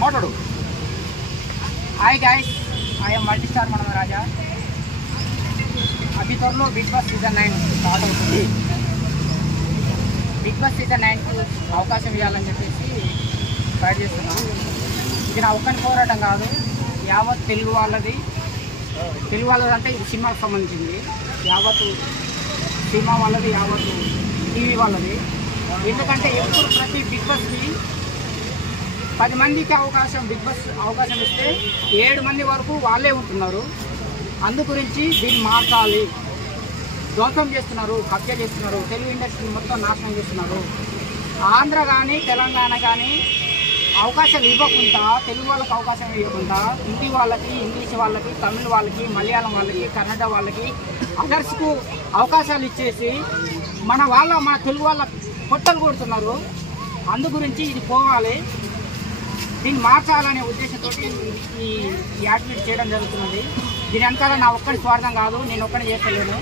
మాట్లాడు. Hi guys, I am multi star Manoj Raja. अभी త్వరలో బిగ్ బాస్ సీజన్ 9 స్టార్ట్ అవుతుంది. బిగ్ బాస్ సీజన్ 9కు అవకాశం ఇవ్వాలని చెప్పేసి ట్రై చేస్తున్నాం. ఇది నా ఒక్కని పోరాటం కాదు, యావత్ తెలుగు వాళ్ళది అంటే ఇది సినిమాకు సంబంధించింది. యావత్ సినిమా వాళ్ళది, యావత్ టీవీ వాళ్ళది. ఎందుకంటే ఎప్పుడు ప్రతి బిగ్ బాస్కి 10 మందికి బిగ్ బాస్ అవకాశం ఇస్తే 7 మంది వరకు వాళ్ళే ఉంటున్నారు. అందు గురించి దీన్ని మార్చాలి. ధ్వంసం చేస్తున్నారు, కబ్జా చేస్తున్నారు, తెలుగు ఇండస్ట్రీని మొత్తం నాశనం చేస్తున్నారు. ఆంధ్ర కానీ తెలంగాణ కానీ అవకాశాలు ఇవ్వకుండా, తెలుగు వాళ్ళకి అవకాశం ఇవ్వకుండా హిందీ వాళ్ళకి, ఇంగ్లీష్ వాళ్ళకి, తమిళ వాళ్ళకి, మలయాళం వాళ్ళకి, కన్నడ వాళ్ళకి, అదర్స్కు అవకాశాలు ఇచ్చేసి మన తెలుగు వాళ్ళ పొట్టలు కొడుతున్నారు. అందు గురించి ఇది పోవాలి, దీన్ని మార్చాలనే ఉద్దేశంతో ఈ యాక్టివిటీ చేయడం జరుగుతున్నది. దీని వెనకాల నా ఒక్కడి స్వార్థం కాదు, నేను ఒక్కడి చేస్తలేను.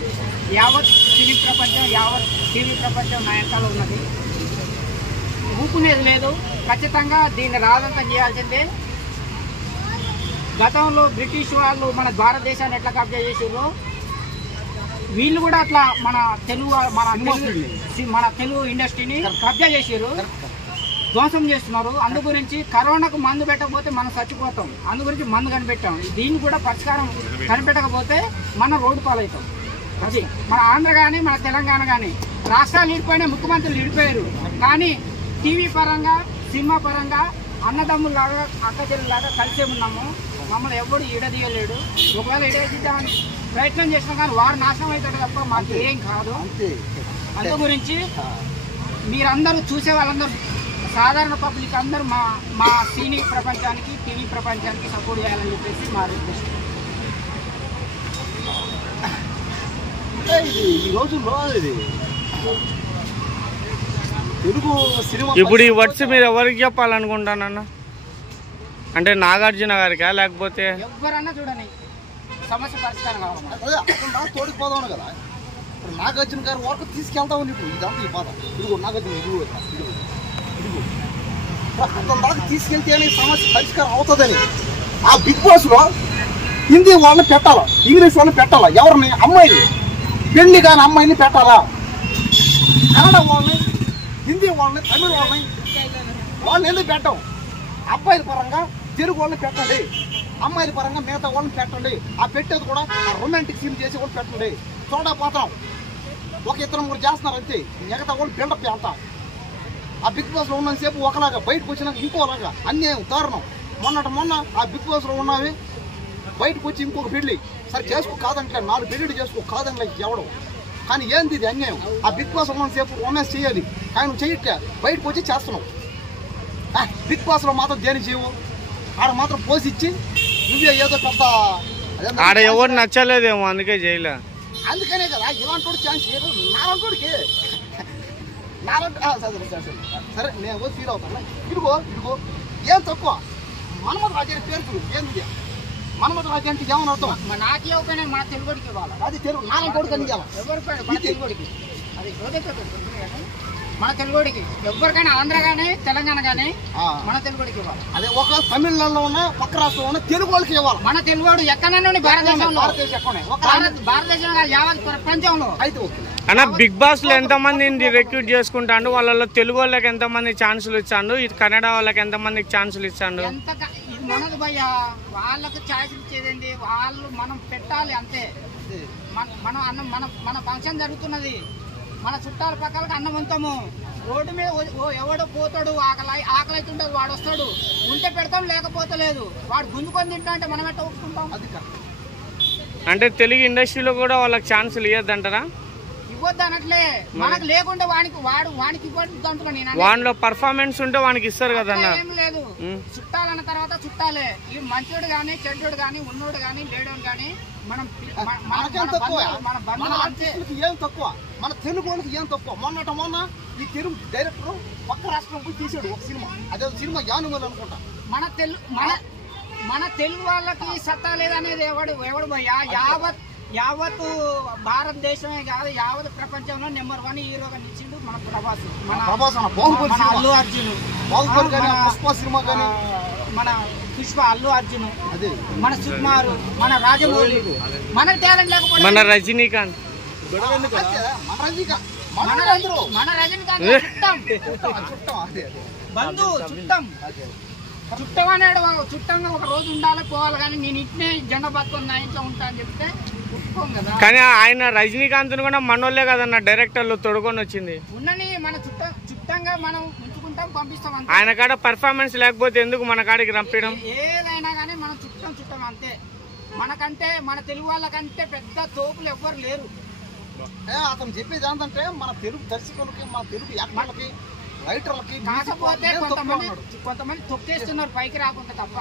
యావత్ సినీ ప్రపంచం, యావత్ టీవీ ప్రపంచం నా వెనకాల ఉన్నది. ఊపునేది లేదు. ఖచ్చితంగా దీన్ని రాదంతం చేయాల్సిందే. గతంలో బ్రిటిష్ వాళ్ళు మన భారతదేశాన్ని ఎట్లా కబ్జా చేసారో వీళ్ళు కూడా అట్లా మన తెలుగు ఇండస్ట్రీని కబ్జా చేసారు, ధ్వంసం చేస్తున్నారు. అందు గురించి కరోనాకు మందు పెట్టకపోతే మనం చచ్చిపోతాం. అందు గురించి మందు కనిపెట్టాం. దీన్ని కూడా పరిష్కారం కనిపెట్టకపోతే మనం రోడ్డు పాలవుతాం. అది మన ఆంధ్ర కానీ, మన తెలంగాణ కానీ రాష్ట్రాలు విడిపోయినా, ముఖ్యమంత్రులు విడిపోయారు. కానీ టీవీ పరంగా, సినిమా పరంగా అన్నదమ్ములాగా, అక్కచెల్లిలాగా కలిసే ఉన్నాము. మమ్మల్ని ఎవడు ఈడదీయలేడు. ఒకవేళ ఈడదీద్దామని ప్రయత్నం చేసినా కానీ వారు నాశనం అవుతాడు తప్ప మాకు ఏం కాదు. అందు గురించి మీరందరూ చూసే వాళ్ళందరూ, సాధారణ పబ్లిక్ అందరూ మా సినీ ప్రపంచానికి, టీవీ ప్రపంచానికి సపోర్ట్ చేయాలని చెప్పేసి మా రిక్వెస్ట్. ఈ రోజుల్లో ఇది తెలుగు సినిమా ఇప్పుడు ఈ వర్డ్స్ మీరు ఎవరికి చెప్పాలనుకుంటానన్నా? అంటే నాగార్జున గారికా, లేకపోతే ఎవరన్నా చూడని సమస్య పరిష్కారం కావాలి. తోడికి పోదాం కదా. ఇప్పుడు నాగార్జున గారి వరకు తీసుకెళ్తామని ఇప్పుడు ఇదంతా ఈ బాధ. ఇదిగో నాగార్జున, ఇదిగో దాకా తీసుకెళ్తేనే సమస్య పరిష్కారం అవుతుందని ఆ బిగ్ బాస్ లో హిందీ వాళ్ళని పెట్టాలా, ఇంగ్లీష్ వాళ్ళని పెట్టాలా, ఎవరిని అమ్మాయిని, పెళ్లి కాని అమ్మాయిని పెట్టాలా, కన్నడ వాళ్ళని, హిందీ వాళ్ళని, తమిళ వాళ్ళని ఎందుకు పెట్టాం? అబ్బాయిల పరంగా తెలుగు వాళ్ళని పెట్టండి, అమ్మాయిల పరంగా మిగతా వాళ్ళని పెట్టండి. ఆ పెట్టేది కూడా ఆ రొమాంటిక్ సీన్ చేసి వాళ్ళు పెట్టండి. చూడకపోతాం ఒక ఇద్దరు ముగ్గురు చేస్తున్నారు అంతే, మిగతా వాళ్ళు బిల్డప్ అంతా. ఆ బిగ్ బాస్లో ఉన్నంతసేపు ఒకలాగా, బయటకు వచ్చినాక ఇంకోలాగా అన్యాయం, దారుణం. మొన్న ఆ బిగ్ బాస్లో ఉన్నవి బయటకు వచ్చి ఇంకొక పెళ్ళి సరే చేసుకో కాదంటే 4 పెళ్ళిళ్ళు చేసుకో కాదని ఎవడం. కానీ ఏంది ఇది అన్యాయం? ఆ బిగ్ బాస్ ఉన్నంతసేపు రొమాన్స్ చేయాలి, కానీ నువ్వు చేయట్లే, బయటకు వచ్చి చేస్తున్నావు. బిగ్ బాస్లో మాత్రం దేని చేయవు, ఆడ మాత్రం పోసిచ్చి నువ్వే ఏదో పెద్ద ఆడ ఎవరు నచ్చలేదేమో అందుకే చేయలే. అందుకనే కదా ఇలాంటి ఛాన్స్ లేదు నాలంటోడికి. సరే నేను ఫీల్ అవుతాను. ఇదిగో ఏం తక్కువ మన్మథ రాజు పేరు ఏంది? మన్మథ రాజు అంటే ఏమని అర్థం? నాకే ఒకనే మన తెలుగుడికి ఇవ్వాలి. అది తెలుగు నాలంటోడికి అని తెలుగుడికి, అది మన తెలుగుడికి ఎవరికైనా, ఆంధ్ర కానీ తెలంగాణ కానీ మన తెలుగుడికి ఇవ్వాలి. అదే ఒక తమిళనాడులో ఉన్న పక్క రాష్ట్రంలో ఉన్న తెలుగు వాళ్ళకి ఇవ్వాలి. మన తెలుగుడు ఎక్కడైనా భారతదేశంలో యావత్ ప్రపంచంలో అయితే ఓకే అన్న. బిగ్ బాస్ లో ఎంతమందిని రిక్రూట్ చేసుకుంటాడు? వాళ్ళలో తెలుగు వాళ్ళకి ఎంతమంది ఛాన్సులు ఇచ్చాడు? ఇది కన్నడ వాళ్ళకి ఎంతమందికి ఛాన్సులు ఇచ్చాడు? ఇది మనది భయ్యా, వాళ్ళకు ఛాయిస్ ఇచ్చేదండి. వాళ్ళు మనం పెట్టాలి అంతే. మన ఫంక్షన్ జరుగుతున్నది, మన చుట్టాల పక్కలకి అన్నం ఉంటాము. రోడ్డు మీద ఎవడో పోతాడు, ఆకలి అవుతుంటుంది, వాడు వస్తాడు, ఉంటే పెడతాం, లేకపోతే లేదు. వాడు గుంజుకొని తింటా అంటే మనం ఎట్లా ఒప్పుకుంటాం? అది అంటే తెలుగు ఇండస్ట్రీలో కూడా వాళ్ళకి ఛాన్సులు ఇవ్వద్దంటారా? ఇవ్వద్దు అనట్లే, మనకు లేకుంటే వానికి ఇవ్వద్దు అంటున్నా నేను. వాడిలో పర్ఫార్మెన్స్ ఉంటే వానికి ఇస్తారు కదన్న. ఏం లేదు, చుట్టాలన్న తర్వాత చుట్టాలే. ఈ మంచోడు కానీ, చెడ్డోడు కానీ, ఉన్నోడు కానీ, లేడోడు కానీ మనం ఏం తక్కువ, మన తెలుగు వాళ్ళకి ఏం తక్కువ. మొన్న ఈ తెలుగు డైరెక్టర్ పక్క రాష్ట్రం పోయి తీసాడు ఒక సినిమా, అదే సినిమా యానుమల్ అనుకుంటా. మన తెలుగు వాళ్ళకి సత్తా లేదనేది ఎవడు భయ్యా? యావత్ భారతదేశమే కాదు, యావత్ ప్రపంచంలో నెంబర్ 1 హీరోగా నిలిచిండు మన ప్రభాస్. అల్లు అర్జున్, బాహుబలి పుష్ప సినిమా కానీ మన పుష్ప, అల్లు అర్జున్, మన సుకుమార్, మన రాజమౌళి, మన టాలెంట్ లేకపోతే మన రజనీకాంత్, మన రజనీకాంత్ బంధు చుట్టం అనేడు చుట్టంగా ఒక రోజు ఉండాలి పోవాలి, కానీ నేను ఇట్నే జెండా పట్టుకొని నా ఇంట్లో ఉంటా అని చెప్తే ఒప్పుకోం కదా. కానీ ఆయన రజనీకాంత్ కూడా మనోళ్ళే కదన్న డైరెక్టర్లు తొడుకొని వచ్చింది. ఉన్నని మన చుట్టంగా మనం ఉంచుకుంటాం, పంపిస్తాం అంతే. ఆయన కాడ పర్ఫార్మెన్స్ లేకపోతే ఎందుకు మన కాడికి రంపడం? ఏదైనా కానీ మనం చుట్టం అంతే. మనకంటే మన తెలుగు వాళ్ళకంటే పెద్ద తోపులు ఎవ్వరు లేరు. అతను చెప్పేది ఏంటంటే మన తెలుగు దర్శకులకి, మన తెలుగు యాక్టర్లకి, రైటర్లకి, కాకపోతే కొంతమంది తొక్కేస్తున్నారు పైకి రాకుండా తప్ప,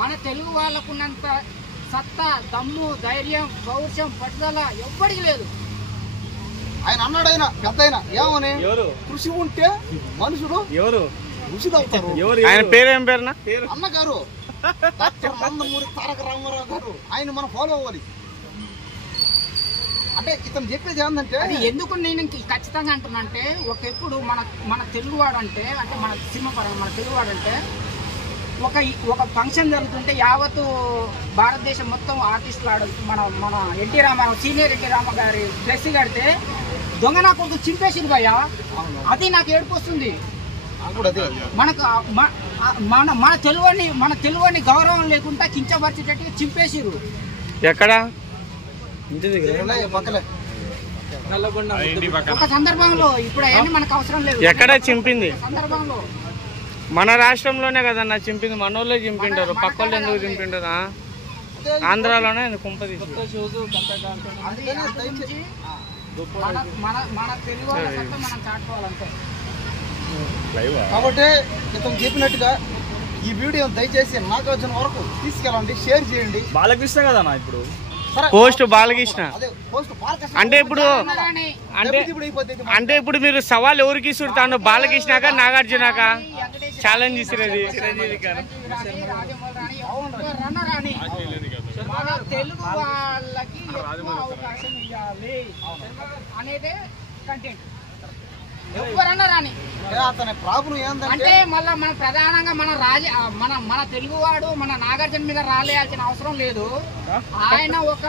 మన తెలుగు వాళ్ళకున్నంత సత్తా, దమ్ము, ధైర్యం, పౌరుషం, పట్టుదల ఎవ్వడికి లేదు. ఆయన అన్నాడు, ఆయన పెద్ద ఆయన ఏమని, కృషి ఉంటే మనుషులు ఋషి అవుతారు. ఆయన పేరేం పేరునా? అన్నగారు డాక్టర్ నందమూరి తారక రామారావు గారు, ఆయన మనం ఫాలో అవ్వాలి. అంటే ఇతను చెప్పేది ఏంటంటే, అది ఎందుకు నేను ఖచ్చితంగా అంటున్నానంటే, ఒకప్పుడు మన తెలుగువాడు అంటే మన సినిమా పరంగా మన తెలుగువాడు అంటే ఒక ఫంక్షన్ జరుగుతుంటే యావత్తు భారతదేశం మొత్తం ఆర్టిస్టులు మన ఎన్టీ రామారావు, సీనియర్ ఎన్టీ రామారావు గారి ప్లస్ కడితే దొంగ నా కొడుకు చింపేసింది భయ్యా. అది నాకు ఏడుపు వస్తుంది. మనకు మన తెలుగుని గౌరవం లేకుండా కించపరిచేటట్టుగా చింపేసిరు. ఎక్కడ? ఒక సందర్భంలో, ఇప్పుడు అవన్నీ మనకు అవసరం లేదు. ఎక్కడ చింపింది? సందర్భంలో మన రాష్ట్రంలోనే కదన్న చింపింది. మనోళ్ళే చింపింటారు, పక్క వాళ్ళు ఎందుకు చింపింటారు? ఆంధ్రాలోనే కుంపది. మన తెలుగు వాళ్ళంతా మనం చాటుకోవాలంటే. కాబట్టి ఇతను చెప్పినట్టుగా ఈ వీడియో దయచేసి నాగార్జున వరకు తీసుకెళ్ళండి, షేర్ చేయండి. బాలకృష్ణ కదా ఇప్పుడు పోస్ట్ బాలకృష్ణ అంటే ఇప్పుడు ఇప్పుడు మీరు సవాల్ ఎవరికి ఇస్తుంటాను? బాలకృష్ణక, నాగార్జునక ఛాలెంజ్ ఇస్తున్నది? మన తెలుగు వాళ్ళకి ఎక్కువ అవకాశం ఇవ్వాలి అనేదే కంటెంట్. ఎవరన్నా రాని అంటే మళ్ళా మన ప్రధానంగా మన తెలుగువాడు మన నాగార్జున మీద రాలేయాల్సిన అవసరం లేదు. ఆయన ఒక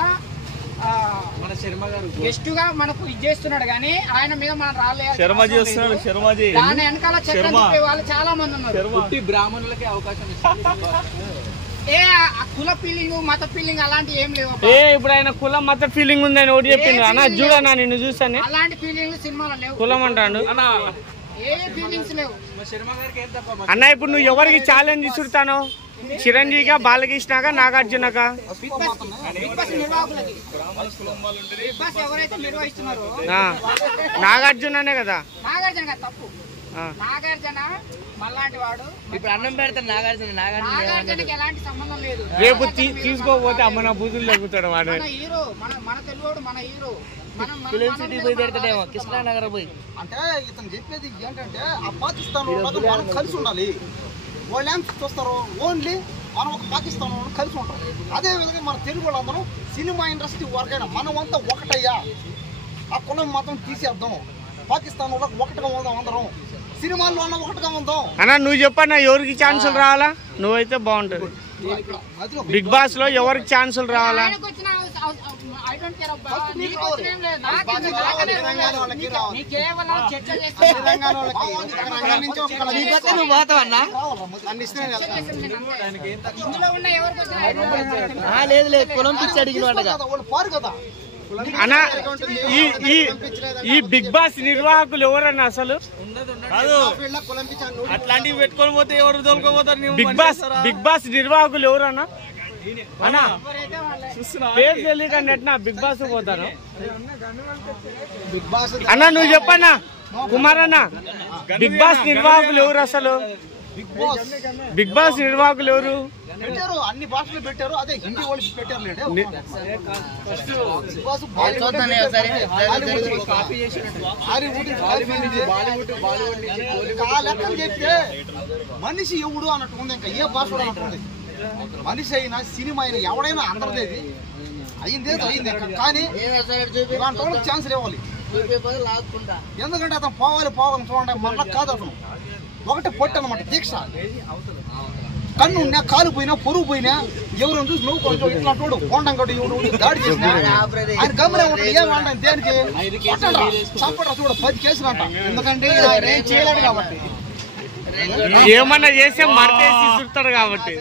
మన శర్మ గారు గెస్ట్ గా మనకు ఇది చేస్తున్నాడు, కానీ ఆయన మీద మనం రాలేయాల్సిన దాని వెనకాల చట్టం చెప్పే వాళ్ళు చాలా మంది ఉన్నారు. బ్రాహ్మణులకి అవకాశం కుల ఫీలింగ్, మత ఫీలింగ్ అలాంటి ఏం లేవు. ఇప్పుడు ఆయన కులం మత ఫీలింగ్ ఉందని ఒకటి చెప్పిండు అన్న. చూడన్నా నిన్ను చూసాను, అలాంటి ఫీలింగ్ సినిమాలో లేవు. కులం అంటాడు ఏ ఫీలింగ్స్ లేవు అన్న. ఇప్పుడు నువ్వు ఎవరికి ఛాలెంజ్ ఇస్తున్నావు? చిరంజీవిగా, బాలకృష్ణగా, నాగార్జునగా? బిగ్ బాస్ నిర్వాహకులకి. బిగ్ బాస్ ఎవరైతే నిర్వహిస్తున్నారో నాగార్జుననే కదా. నాగార్జున తప్పు. నాగార్జున మళ్ళాంటి వాడు. ఇప్పుడు అన్నం పెడతారు నాగార్జునకి ఎలాంటి సంబంధం లేదు. రేపు తీసుకోకపోతే అమ్మ నా బూతులు లేపుతాడు వాడు. మన హీరో, మన తెలుగుడు, మన హీరో. కృష్ణానగర్ పోయి అంటే ఇతను చెప్పేది ఏంటంటే, ఆ పాకిస్తాన్ మనం కలిసి ఉండాలి. వాళ్ళు ఏం చూస్తారు, ఓన్లీ మనం ఒక పాకిస్తాన్ కలిసి ఉంటాం. అదే విధంగా మన తెలుగు వాళ్ళందరం సినిమా ఇండస్ట్రీ వరకైనా మనమంతా ఒకటయ్యా, ఆ కులం మాత్రం తీసేద్దాం, పాకిస్తాన్ వాళ్ళకి ఒకటిగా ఉందాం, అందరం సినిమాల్లో అన్న ఒకటిగా ఉందాం అన్న. నువ్వు చెప్పన్నా ఎవరికి ఛాన్సులు రావాలా? నువ్వైతే బాగుంటది. బిగ్ బాస్ లో ఎవరికి ఛాన్సులు రావాలా? లేదు లేదు పొలం పిచ్చి అడిగిన అన్న, ఈ బిగ్ బాస్ నిర్వాహకులు ఎవరన్నా అసలు? అట్లాంటివి పెట్టుకొని పోతే ఎవరు తోలుకోపోతారు? బిగ్ బాస్ నిర్వాహకులు ఎవరన్నా? అన్నా పేరు తెలియకండి ఎట్నా బిగ్ బాస్ పోతాను అన్న? నువ్వు చెప్పన్నా కుమార్ అన్న, బిగ్ బాస్ నిర్వాహకులు ఎవరు అసలు? బిగ్ బాస్ నిర్వాహకులు ఎవరు? పెట్టారు, అన్ని భాషలు పెట్టారు. అదే హిందీ వాళ్ళు పెట్టారు. చెప్తే మనిషి ఎవడు అన్నట్టు ఉంది, ఇంకా ఏ భాష అన్నట్టుంది. మనిషి అయినా సినిమా అయినా ఎవడైనా అందరిదేది అయింది. కానీ ఇలాంటి వాళ్ళకి ఛాన్స్ ఇవ్వాలి. ఎందుకంటే అతను పోవాలి చూడండి, మళ్ళా కాదు అతను ఒకటి పొట్టు అనమాట, దీక్ష. కన్ను ఉన్నా కాలు పోయినా పొరుగు పోయినా ఎవరు చూసి నువ్వు కొంచెం ఇట్లా చూడు కొండం కొట్టి ఎవరు దాడి చేసినా ఆయన గమనే ఉంటాడు. ఏమంట దేనికి చంపట చూడు 10 కేసులు అంట. ఎందుకంటే ఆయన ఏం చేయలేడు కాబట్టి, ఏమన్నా చేస్తే మరతేసి ఇసురుతాడు కాబట్టి.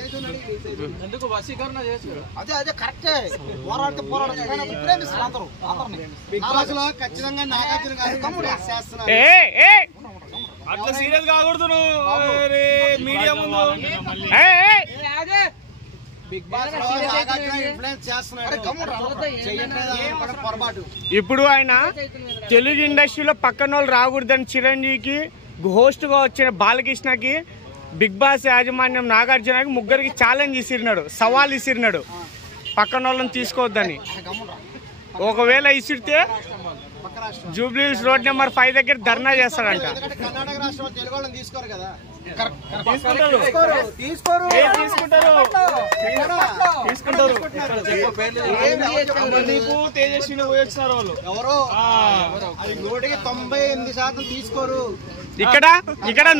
అదే అదే కరెక్టే. పోరాడితే పోరాడాలి ప్రేమిస్తారు అందరూ అందరినీ. ఖచ్చితంగా నాగార్జున గారు తమ్ముడు చేస్తున్నారు. అట్లా సీరియస్ కాకూడదు మీడియా ముందు. బిగ్ బాస్ ఇన్ఫ్లుయెన్స్ చేస్తున్నారు. పొరపాటు. ఇప్పుడు ఆయన తెలుగు ఇండస్ట్రీలో పక్కన వాళ్ళు రాకూడదని చిరంజీవికి హోస్ట్గా వచ్చిన బాలకృష్ణకి బిగ్ బాస్ యాజమాన్యం నాగార్జునకి ముగ్గురికి ఛాలెంజ్ ఇసిరినాడు, సవాల్ ఇసిరినాడు పక్కన వాళ్ళని తీసుకోవద్దని. ఒకవేళ ఇసిరితే జూబ్లీహిల్స్ రోడ్ నెంబర్ 5 దగ్గర ధర్నా చేస్తాడంట. కర్ణాటక రాష్ట్రంలో తెలుగు వాళ్ళని తీసుకోరు కదా. తేజస్విని పోయొచ్చినారు వాళ్ళు. ఎవరో 98% తీసుకోరు. ఇక్కడ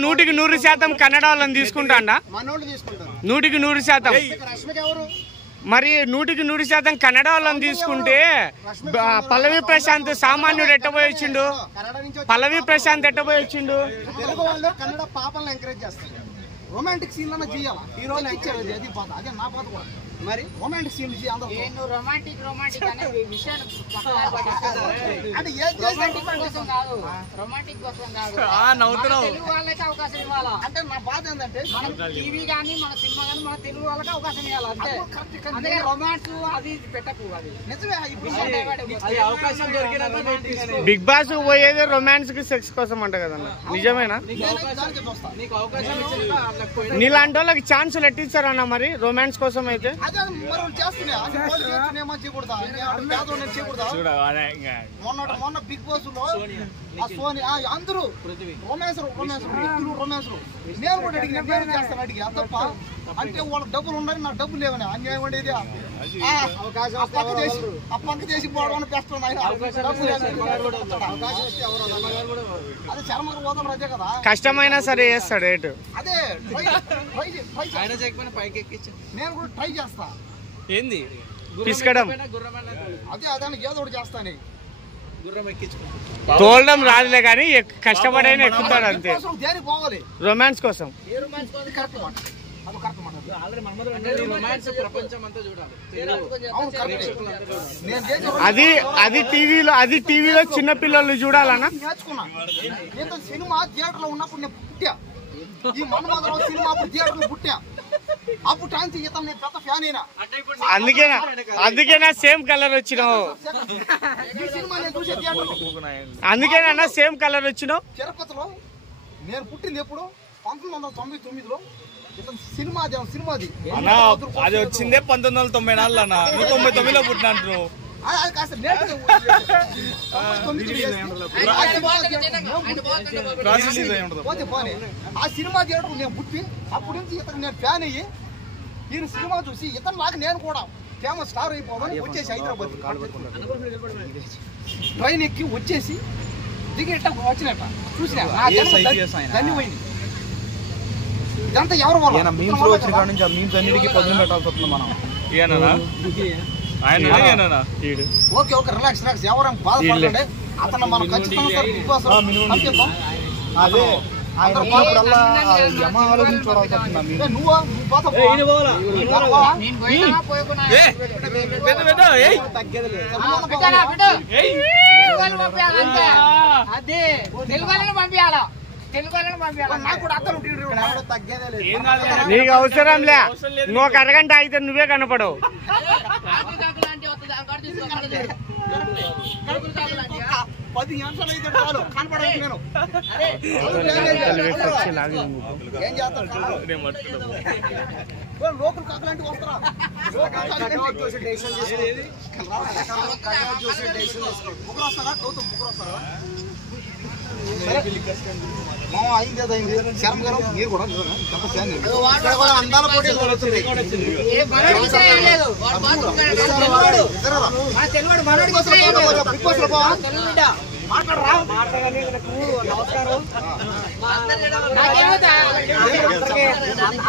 100కి 100% కన్నడ వాళ్ళని తీసుకుంటాడా? మనోళ్ళు తీసుకుంటారు 100కి 100%. రష్మిక ఎవరు? మరి 100కి 100% కన్నడ వాళ్ళని తీసుకుంటే పల్లవి ప్రశాంత్ సామాన్యుడు ఎట్టబోయి వచ్చిండు? పల్లవి ప్రశాంత్ ఎట్టబోయి వచ్చిండు? తెలుగు వాళ్ళు కన్నడ పాపలను ఎంకరేజ్ చేస్తారు. రొమాంటిక్ సీన్ అన్న చేయాలి. హీరోలు ఇచ్చారు అది బాధ. అదే నా బాధ కూడా. మరి రొమాంటిక్ సీన్ రొమాంటిక్ అనే విషయాన్ని అంటే రొమాంటిక్ కోసం కాదు, నవ్వుతున్నావు. తెలుగు వాళ్ళకి అవకాశం ఇవ్వాలా. అంటే నా బాధ ఏంటంటే టీవీ కానీ మన సినిమా కానీ మన తెలుగు వాళ్ళకి అవకాశం ఇవ్వాలి అంతే. అందుకే రొమాన్స్ అది పెట్టకు. అది నిజమే. అవకాశం దొరికిన బిగ్ బాస్ పోయేది రొమాన్స్ కి సెక్స్ కోసం అంట కదన్న, నిజమేనా? నీకు అవకాశం నీలాంటి వాళ్ళకి ఛాన్సులు ఎట్టించారన్న మరి రొమాన్స్ కోసం అయితే? అదే మరి చేస్తున్నామో చేయకూడదా? మొన్న బిగ్ బాస్ లో సోని అందరూ రొమాన్స్ నేను కూడా అడిగిన నేను చేస్తాను అడిగి తప్ప. అంటే వాళ్ళకి డబ్బులు ఉన్నాయి, నాకు డబ్బులు లేవని అన్యాయం ఉండేది. పక్క చేసి పోవడం పెస్తున్నాయి. అదే చర్మకు పోదాం రజే కదా. కష్టమైనా సరే చేస్తాడు ఏటు. అదే నేను కూడా ట్రై చేస్తా. ఏంది పిసుకడం అదే అదే ఏదో ఒకటి చేస్తాను. తోలడం రాదులే కానీ కష్టపడైనా ఎక్కుతాడు అంతే దేనికి పోవాలి రొమాన్స్ కోసం. కరెక్ట్ మాట. అది కరెక్ట్ మాట. అది టీవీలో చిన్న పిల్లలు చూడాలన్నా. నేర్చుకున్నా. నేను సినిమా థియేటర్ లో ఉన్నప్పుడు నేను పుట్టా. ఈ మన్మధరావు సినిమా అప్పుడు థియేటర్ లో పుట్టా. అప్పుడు టాన్స్ ఇతను నేను పెద్ద ఫ్యాన్ అయినా. అందుకేనా సేమ్ కలర్ వచ్చినావు? ఈ సినిమా నేను చూసే థియేటర్ లో. అందుకేనా సేమ్ కలర్ వచ్చినావు? తిరుపతిలో నేను పుట్టింది ఎప్పుడు 1999లో. సినిమాది అది వచ్చిందే 1994 అన్న. నువ్వు 99లో పుట్టినా అంటున్నావు. ఆ సినిమా థియేటర్ నేను పుట్టి అప్పటి నుంచి ఇతను నేను ఫ్యాన్ అయ్యి ఈయన సినిమా చూసి ఇతను లాగా నేను కూడా ఫేమస్ స్టార్ అయిపోవాలని వచ్చేసి హైదరాబాద్ ట్రైన్ ఎక్కి వచ్చేసి దిగేట వచ్చినట్ట చూసినా ధన్యమైంది. ఇదంతా ఎవరు వచ్చిన కాడ నుంచి ఆ మీమ్స్ అన్నిటికీ పదును పెట్టాల్సి వస్తుంది మనం. ఓకే ఓకే రిలాక్స్ ఎవరైనా బాధపడండి. అతను మనం ఖచ్చితంగా అదే నీకు అవసరంలే. ఇంకొక అరగంట అయితే నువ్వే కనపడవు. లోకల్ కాకులాంటి వస్తారా? అయింది శరం గారు మీరు కూడా అందాల పోటీలు జరుగుతుంది. నమస్కారం.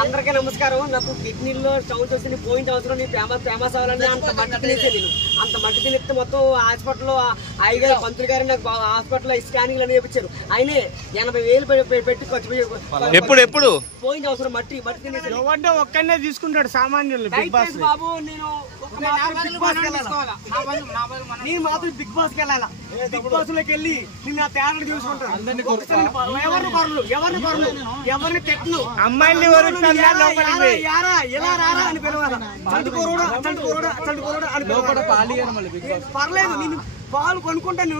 అందరికీ నమస్కారం. నాకు కిడ్నీలో స్టోన్స్ వస్తుంది, పోయిన సంవత్సరం నేను ఫేమస్ అవ్వాలని అంత మట్టి తినేసే నేను. అంత మట్టి తినేస్తే మొత్తం హాస్పిటల్లో అయ్యగారు పంతులు గారు నాకు హాస్పిటల్లో స్కానింగ్ అని చేయించారు. ఆయనే 80,000 పెట్టి ఖర్చు ఎప్పుడు పోయిన సంవత్సరం మట్టి తినేసి ఒక్కనే తీసుకుంటాడు సామాన్యులు. బాబు నేను బిగ్ బాస్ బిగ్ బాస్ కి వెళ్ళాలా? బిగ్ బాస్ లోకి వెళ్ళి నిన్న తేడా చూసుకుంటాను. ఎవరిని తెట్లు అమ్మాయిలు ఎలా రారా అని పిలవాలా? పర్లేదు నేను పాలు కొనుక్కుంటాను.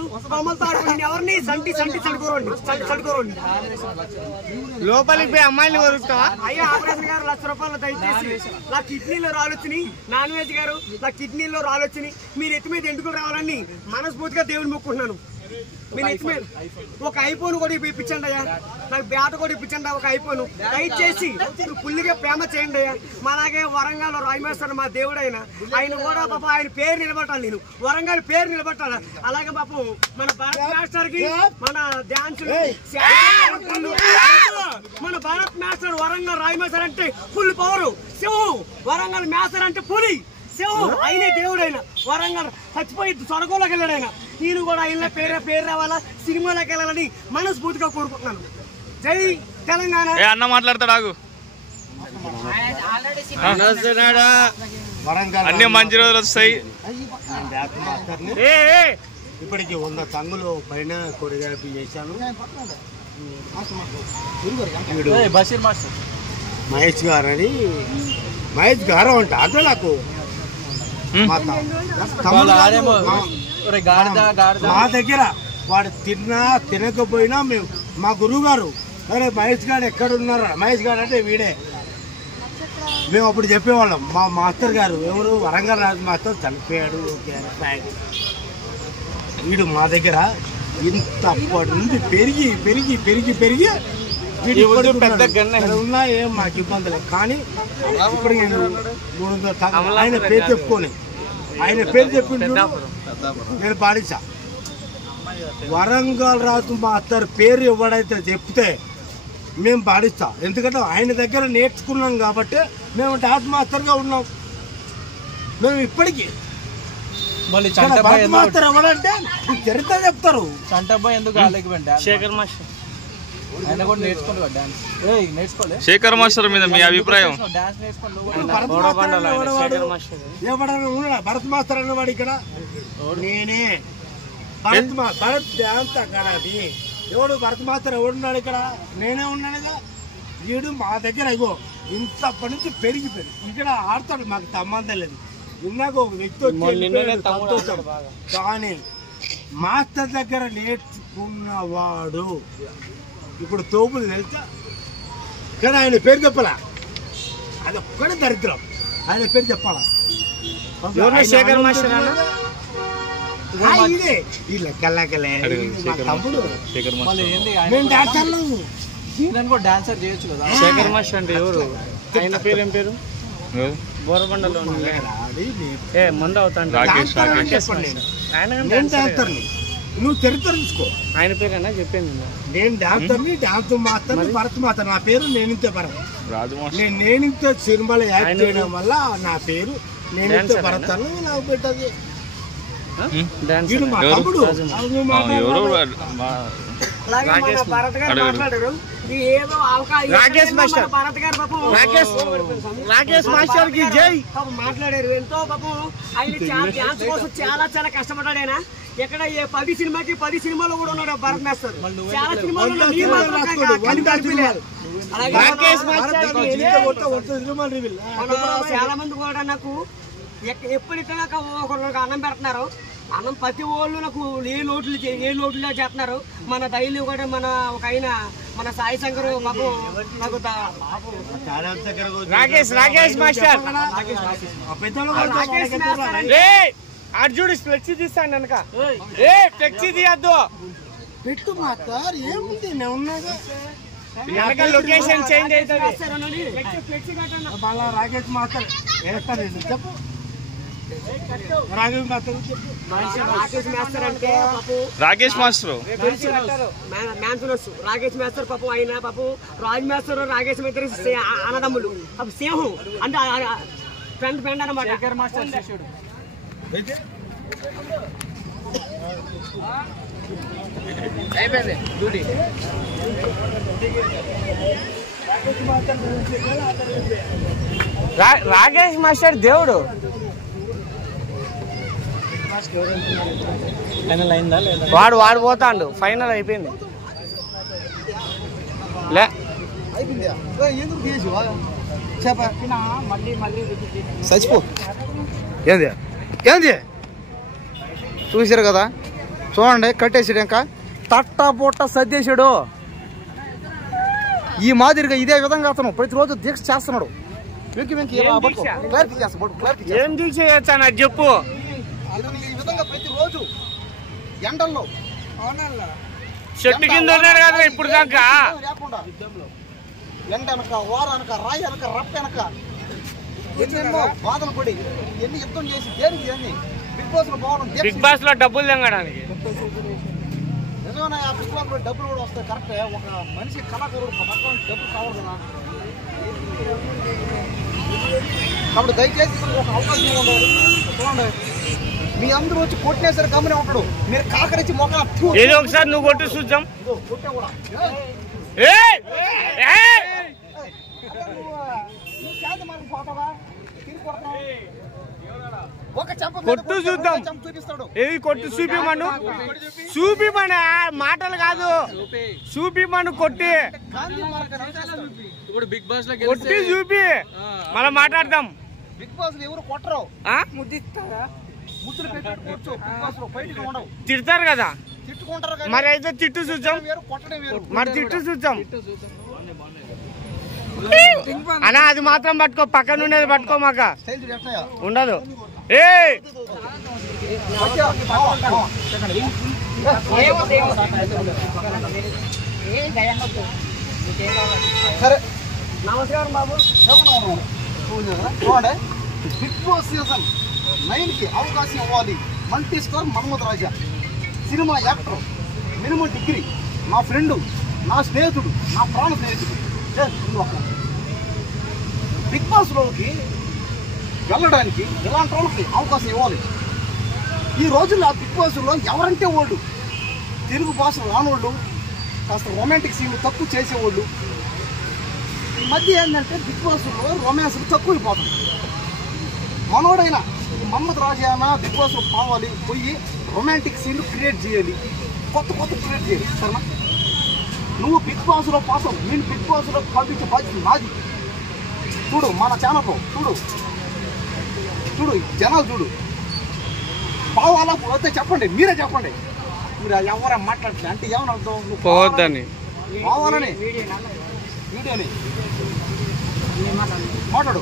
ఎవరిని సంటి చడుకోరండి లోపలికి పోయి అమ్మాయిలు కొరుకుతావా? అయ్యా ఆపరేషన్ గారు 1,00,000 రూపాయలు దయచేసి నా కిడ్నీలో రాలొచ్చినాయి. నాన్ వెజ్ గారు నా కిడ్నీలో రాలొచ్చినాయి. మీరు ఎత్తి మీద ఎందుకు రావాలని మనస్ఫూర్తిగా దేవుని మొక్కుంటున్నాను. మీరు ఎత్తి మీద ఒక ఐఫోన్ కూడా ఇప్పించండి అయ్యా. నాకు బ్యాట్ కూడా ఇప్పించండి ఒక ఐఫోన్. దయచేసి ఫుల్గా ప్రేమ చేయండి అయ్యా. అలాగే వరంగల్ రాయమేశ్వర మా దేవుడు ఆయన కూడా పాప ఆయన పేరు నిలబెట్టాలి. నేను వరంగల్ పేరు నిలబెట్టాలి. అలాగే పాపం మన భారత్ మాస్టర్ కి మన డాన్స్ మన భారత్ మాస్టర్ వరంగల్ రాయమేశ్వర్ అంటే ఫుల్ పవర్. సింహం వరంగల్ మాస్టర్ అంటే పులి సింహం. ఆయనే దేవుడు ఆయన. వరంగల్ చచ్చిపోయి సొరగంలోకి వెళ్ళాడు ఆయన. నేను కూడా ఆయన పేరు రావాలా, సినిమాలోకి వెళ్ళాలని మనస్ఫూర్తిగా కోరుకుంటున్నాను. జై తెలంగాణ. అన్న మాట్లాడతాడు. అన్ని మంచి రోజులు వస్తాయి. ఇప్పటికి 100 టన్నులు పైన కొరియోగ్రఫీ చేశాను. మహేష్ గారు అని మహేష్ గారు అంట అట్లా నాకు మా దగ్గర వాడు తిన్నా తినకపోయినా మేము మా గురువు గారు అరే మహేష్ గారు ఎక్కడున్నారా? మహేష్ గారు అంటే వీడే. మేము అప్పుడు చెప్పేవాళ్ళం. మా మాస్టర్ గారు ఎవరు వరంగల్ రాజు మాస్టర్ చనిపోయాడు. వీడు మా దగ్గర ఇంతప్పటి నుండి పెరిగి పెరిగి పెరిగి పెరిగి ఉన్నా ఏం మాకు ఇబ్బంది లేదు. కానీ ఇప్పుడు నేను 300 ఆయన పేరు చెప్పుకొని ఆయన పేరు చెప్పిండు నేను పాడించా. వరంగల్ రాజు మాస్టర్ పేరు ఎవడైతే చెప్తే మేము పాడిస్తాం. ఎందుకంటే ఆయన దగ్గర నేర్చుకున్నాం కాబట్టి మేము డాన్స్ మాస్టర్గా ఉన్నాం. మేము ఇప్పటికీ మాస్టర్ ఎవడంటే చరిత్ర చెప్తారు. శేఖర్ మాస్టర్ శేఖర్ మాస్టర్ మీద మీ అభిప్రాయం? ఎవడన్నా ఉన్నాడా భరత్ మాస్టర్ అన్నవాడు ఇక్కడ? నేనే భరత్ డాన్స్ అకాడమీ. ఎవడు భరత్ మాస్టర్ ఎవడున్నాడు ఇక్కడ? నేనే ఉన్నాడుగా. వీడు మా దగ్గర ఇగో ఇంతప్పటి నుంచి పెరిగి ఇక్కడ ఆడతాడు. మాకు సంబంధం లేదు. ఇందాక ఒక వ్యక్తి వచ్చి కానీ మాస్టర్ దగ్గర నేర్చుకున్నవాడు ఇప్పుడు తోపులు తెలుసా? కానీ ఆయన పేరు చెప్పాలా? అది ఒక్కడే దరిద్రం. ఆయన పేరు చెప్పాలా? శేఖర్ మాస్టర్ ఇదే ఈ లెక్కలే తమ్ముడు నేను డాన్సర్ చేయొచ్చు కదా. శేఖర్ మాస్టర్ అంటే ఎవరు? ఆయన పేరు ఏం పేరు? బోరబండలో మందు అవుతాను. నువ్వు చరిత్ర తీసుకో. ఆయన పేరేనా చెప్పింది? నేను డాన్సర్ని, డాన్స్ మాస్టర్ని, భరత్ మాస్టర్. నా పేరు నేనింతే భరత్. నేనింతే సినిమాలో యాక్ట్ చేయడం వల్ల నా పేరు నేనింతే భరత్ అని నాకు పెట్టదు. మా తమ్ముడు భరత్ గారు మాట్లాడారు. ఏదో రాకేష్ మాస్టర్ రాకేష్ మాస్టర్ కి జై మాట్లాడారు. ఎంతో పాపం ఆయన డాన్స్ కోసం చాలా చాలా కష్టపడ్డాడు. ఆయన ఎక్కడ 10 సినిమాకి 10 సినిమాలో కూడా ఉన్నాడు భరత్ మాస్టర్. చాలా సినిమాలు చాలా మంది కూడా నాకు ఎప్పుడైతే నాకు ఒకరికి అన్నం పెడుతున్నారు. అన్నం ప్రతి వాళ్ళు నాకు ఏ లోట్లు చేస్తున్నారు. మన డైలీ కూడా మన ఒక ఆయన మన సాయి శంకర్ మాకు నాకు రాకేష్ మాస్టర్ అర్జుడు ఫ్లెక్సీ తీస్తాను కనుక ఫ్లెక్సీ తీయద్దు పెట్టు మాస్టర్. ఏముంది నేను ఉన్నాగా. లొకేషన్ చేంజ్ అవుతుంది. రాకేష్ మాస్టర్ వేస్తాను చెప్పు. రాకేష్ మాస్టర్ అంటే పాపు రాకేష్ మాస్టర్ మ్యాన్సునస్ రాకేష్ మాస్టర్ పాపు ఆయన పాపు రాజ్ మాస్టర్ రాకేష్ మాస్టర్ అన్నదమ్ములు పాపు సేహం అంటే ఫ్రెండ్ అన్నమాట. మాస్టర్ శిష్యుడు. అయిపోయింది డ్యూటీ. రాకేష్ మాస్టర్ దేవుడు. వాడు పోతాండు. ఫైనల్ అయిపోయింది. లే ఎందుకు చేసావా చెప్ప మళ్ళీ చచ్చిపో. ఏంది ఏంది చూసారు కదా, చూడండి కట్టేసాడు, ఇంకా తట్ట బొట్ట సర్దేశాడు. ఈ మాదిరిగా ఇదే విధంగా అతను ప్రతిరోజు దీక్ష చేస్తున్నాడు. ఏం దీక్ష చేస్తాను చెప్పు. ఈ విధంగా ప్రతిరోజు ఎండల్లో చెట్టు కింద ఉన్నాడు కదా ఇప్పుడు దాకా. లేకుండా ఎండ అనక వార అనక రాయి అనక రప్ప అనక ఎన్నెన్నో బాధలు పడి ఎన్ని యుద్ధం చేసి దేనికి అన్ని బిగ్ బాస్ లో పోవడం. బిగ్ బాస్ లో డబ్బులు తెంగడానికి నిజమైన ఆ బిగ్ బాస్ లో డబ్బులు కూడా వస్తాయి కరెక్టే. ఒక మనిషి కళాకారుడు డబ్బులు కావాలి కదా. కాబట్టి దయచేసి ఒక అవకాశం ఉండాలి. చూడండి, మీ అందరూ వచ్చి కొట్టినా సరే గమనే ఉంటాడు. మీరు కాకరించి మొక్క ఏదో ఒకసారి నువ్వు కొట్టు చూద్దాం. కొట్టే కూడా కొట్టు చూద్దాం. చూపిస్తాడు. ఏది కొట్టు చూపిమను. చూపిమనే మాటలు కాదు, చూపిమను కొట్టి ఇప్పుడు బిగ్ బాస్ లో కొట్టి చూపి మళ్ళీ మాట్లాడదాం. బిగ్ బాస్ ఎవరు కొట్టరు, ముద్దిస్తారా? ముద్దులు పెట్టుకోవచ్చు. బిగ్ బాస్ లో బయటకు ఉండవు, తిడతారు కదా. తిట్టుకుంటారు కదా. మరి అయితే తిట్టు చూద్దాం. వేరు కొట్టడం వేరు. మరి తిట్టు చూద్దాం. అన్నా అది మాత్రం పట్టుకో, పక్కన ఉండేది పట్టుకో. మాక స్టైల్ చూడు ఎట్లా ఉండదు. ఏ సరే నమస్కారం బాబు. చూడండి, బిగ్ బాస్ సీజన్ 9కి అవకాశం ఇవ్వాలి. మల్టీ స్టార్ మహమ్మద్ రాజా, సినిమా యాక్టర్, మినిమం డిగ్రీ, నా ఫ్రెండు, నా స్నేహితుడు, నా ప్రాణ స్నేహితుడు. బిగ్ బాస్ లోకి వెళ్ళడానికి ఇలాంటి వాళ్ళకి అవకాశం ఇవ్వాలి. ఈ రోజుల్లో ఆ బిగ్ బాస్లో ఎవరంటే వాళ్ళు తెలుగు భాష రానోళ్ళు, కాస్త రొమాంటిక్ సీన్లు తక్కువ చేసేవాళ్ళు. ఈ మధ్య ఏంటంటే బిగ్ బాస్లో రొమాన్స్లు తక్కువైపోతుంది. మనోడైనా మహమ్మద్ రాజా బిగ్ బాస్లో పోవాలి, పోయి రొమాంటిక్ సీన్లు క్రియేట్ చేయాలి, కొత్త క్రియేట్ చేయాలి. సరేనా, నువ్వు బిగ్ బాస్లో పాస్ అవ్వు. నేను బిగ్ బాస్లో పంపించే బాధ్యత నాది. చూడు మన ఛానల్లో చూడు జనాలు చూడు. పోవాలా పోతే చెప్పండి, మీరే చెప్పండి. మీరు ఎవరైనా మాట్లాడలే అంటే ఏమని అర్థం? నువ్వు పోవద్దని పోవాలని వీడియోని మాట్లాడు.